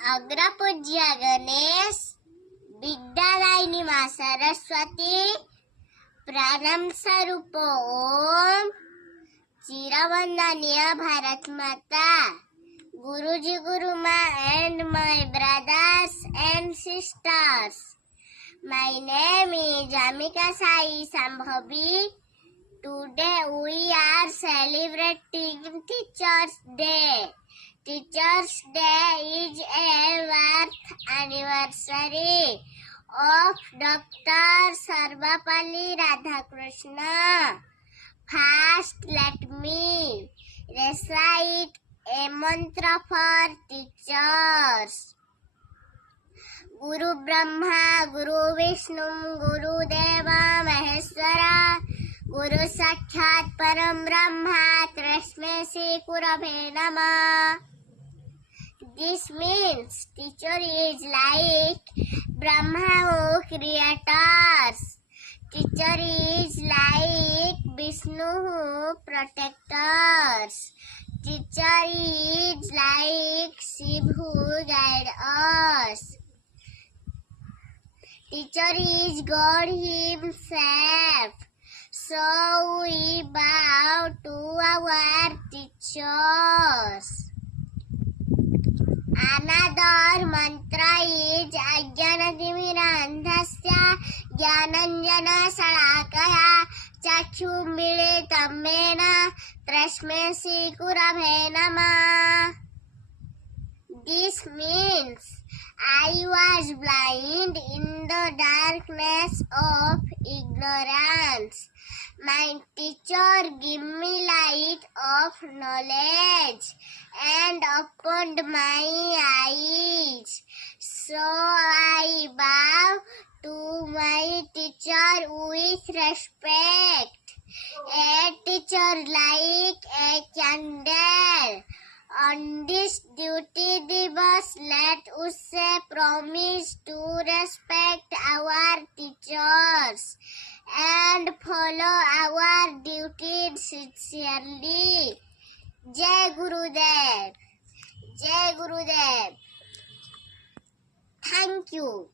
अग्रपूज्य गणेश, विद्यादायिनी माँ सरस्वती, प्राणम स्वरूप ओम, चिरवंदनीय भारत माता, Guruji, Guru Ma and my brothers and sisters. My name is Amika Sai Sambhabi. Today we are celebrating Teachers Day. Teachers Day is a birth anniversary of Dr. Sambhabi Radhakrishna. First, let me recite a mantra for teachers. Guru Brahma, Guru Vishnu, Guru Deva Maheshwara, Guru Sakshat Param Brahma, Tasmai Shri Gurave Namah. This means teacher is like Brahma who creators. Teacher is like Vishnu who protectors. Teacher is like Shiv who guide us. Teacher is God himself. So we bow to our teachers. Another mantra is Ajnanatimidandhasya Jnananjana Salakaya Chakshumilitam Mena Tasmai Shri Gurave Namah. This means I was blind in the darkness of ignorance. My teacher gave me light of knowledge and opened my eyes. So I bow to my teacher with respect. A teacher like a candle. On this duty divas, let us promise to respect our teachers and follow our duties sincerely. Jai Gurudev. Jai Gurudev. Thank you.